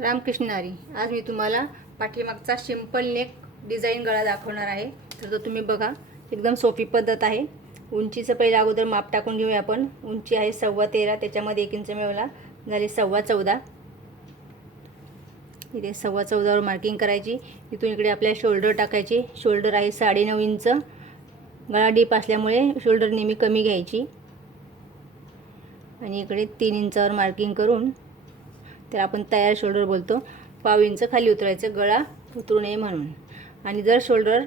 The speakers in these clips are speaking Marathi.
रामकृष्णारी आज मी तुम्हाला पाठीमागचा सिंपल नेक डिझाईन गळा दाखवणार आहे. तर तो तुम्ही बघा एकदम सोपी पद्धत आहे. उंचीचं पहिलं अगोदर माप टाकून घेऊया आपण. उंची आहे सव्वा तेरा त्याच्यामध्ये एक इंच मिळवला. झाले सव्वा चौदा. इथे सव्वा चौदावर मार्किंग करायची. इथून इकडे आपल्या शोल्डर टाकायची. शोल्डर आहे साडेनऊ इंच. गळा डीप असल्यामुळे शोल्डर नेहमी कमी घ्यायची. आणि इकडे तीन इंचावर मार्किंग करून तर आपण तयार शोल्डर बोलतो. पाव इंच खाली उतरायचं गळा उतरू नये म्हणून. आणि जर शोल्डर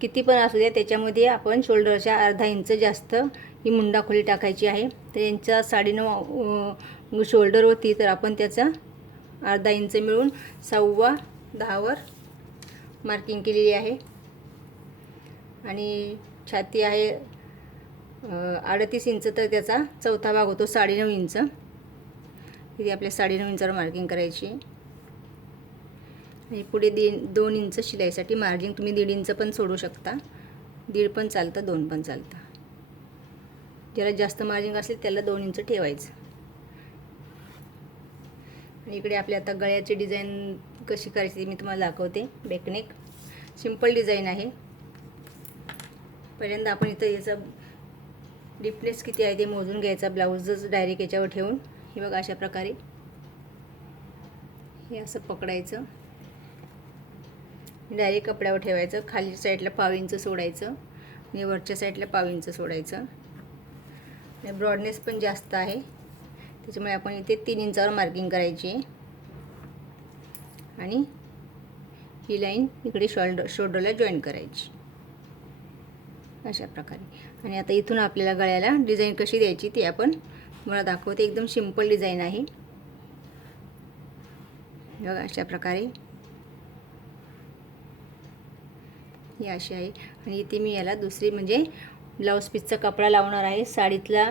किती पण असू द्या त्याच्यामध्ये आपण शोल्डरच्या अर्धा इंच जास्त ही मुंडा खोली टाकायची आहे. तर यांचा साडेनऊ शोल्डर होती तर आपण त्याचा अर्धा इंच मिळून सव्वा दहावर मार्किंग केलेली आहे. आणि छाती आहे अडतीस इंच तर त्याचा चौथा भाग होतो साडेनऊ इंच इथे आपल्या साडेनऊ इंचावर मार्किंग करायची. आणि पुढे दीड दोन इंच शिलाईसाठी मार्जिन तुम्ही दीड इंच पण सोडू शकता. दीड पण चालतं दोन पण चालतं. ज्याला जास्त मार्जिन असेल त्याला दोन इंच ठेवायचं. आणि इकडे आपल्या आता गळ्याची डिझाईन कशी करायची ती मी तुम्हाला दाखवते. बेकनेक सिंपल डिझाईन आहे. पहिल्यांदा आपण इथं याचा डिपनेस किती आहे ते मोजून घ्यायचा. ब्लाऊजच डायरेक्ट याच्यावर ठेवून. हे बघा अशा प्रकारे. हे असं पकडायचं. डायरेक्ट कपड्यावर ठेवायचं. खाली साईडला पाव इंच सोडायचं. आणि वरच्या साईडला पाव इंच सोडायचं. आणि ब्रॉडनेस पण जास्त आहे. त्याच्यामुळे आपण इथे तीन इंचावर मार्किंग करायची. आहे आणि ही लाईन इकडे शोल्डर शोल्डरला जॉईन करायची. अशा प्रकारे. आणि आता इथून आपल्याला गळ्याला डिझाईन कशी द्यायची ती आपण मला दाखवते एकदम सिंपल डिझाईन आहे. बघा अशा प्रकारे. ही अशी आहे. आणि इथे मी याला दुसरी म्हणजे ब्लाऊज पीसचा कपडा लावणार आहे. साडीतला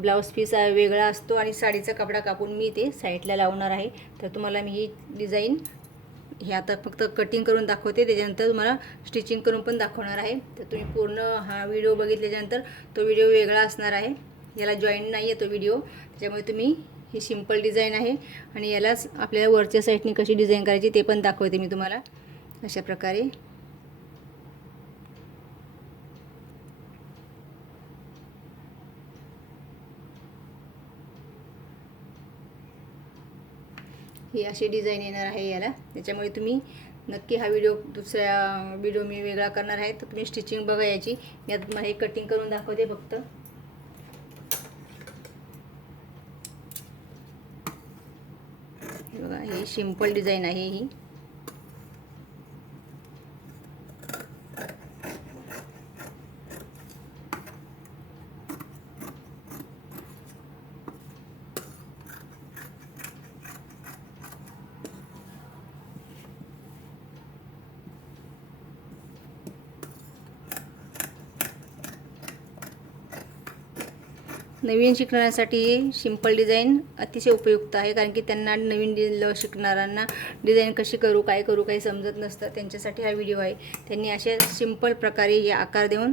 ब्लाऊज पीस वेगळा असतो आणि साडीचा कपडा कापून मी ते साईडला लावणार आहे. तर तुम्हाला मी ही डिझाईन हे आता फक्त कटिंग करून दाखवते. त्याच्यानंतर तुम्हाला स्टिचिंग करून पण दाखवणार आहे. तर तुम्ही पूर्ण हा व्हिडिओ बघितल्याच्यानंतर तो व्हिडिओ वेगळा असणार आहे. याला जॉईंट नाही आहे तो व्हिडिओ त्याच्यामुळे तुम्ही ही सिंपल डिझाईन आहे. आणि यालाच आपल्याला वरच्या साईडने कशी डिझाईन करायची ते पण दाखवते मी तुम्हाला. अशा प्रकारे. ही अशी डिझाईन येणार आहे याला. त्याच्यामुळे तुम्ही नक्की हा व्हिडिओ दुसऱ्या व्हिडिओ मी वेगळा करणार आहे. तर तुम्ही स्टिचिंग बघा याची. मी आता तुम्हाला हे कटिंग करून दाखवते फक्त. सिंपल डिझाईन आहे ही. नवीन शिकणाऱ्यांसाठी सिंपल डिझाईन अतिशय उपयुक्त आहे कारण की त्यांना नवीन डि ल शिकणाऱ्यांना डिझाईन कशी करू काय करू काही समजत नसतं. त्यांच्यासाठी हा व्हिडिओ आहे. त्यांनी असे सिंपल प्रकारे हे आकार देऊन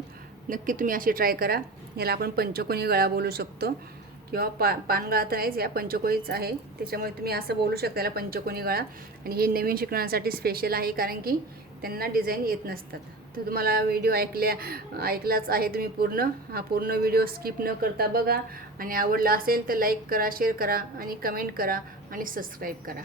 नक्की तुम्ही अशी ट्राय करा. याला आपण पंचकोनी गळा बोलू शकतो. किंवा पा पानगळा तर नाहीच या पंचकोनीच आहे. त्याच्यामुळे तुम्ही असं बोलू शकता याला पंचकोनी गळा. आणि हे नवीन शिकण्यासाठी स्पेशल आहे कारण की त्यांना डिझाईन येत नसतात. तर तुम्हाला व्हिडिओ ऐकल्या ऐकलाच आहे तुम्ही पूर्ण. हा पूर्ण व्हिडिओ स्किप न करता बघा. आणि आवडला असेल तर लाईक करा शेअर करा आणि कमेंट करा आणि सबस्क्राईब करा.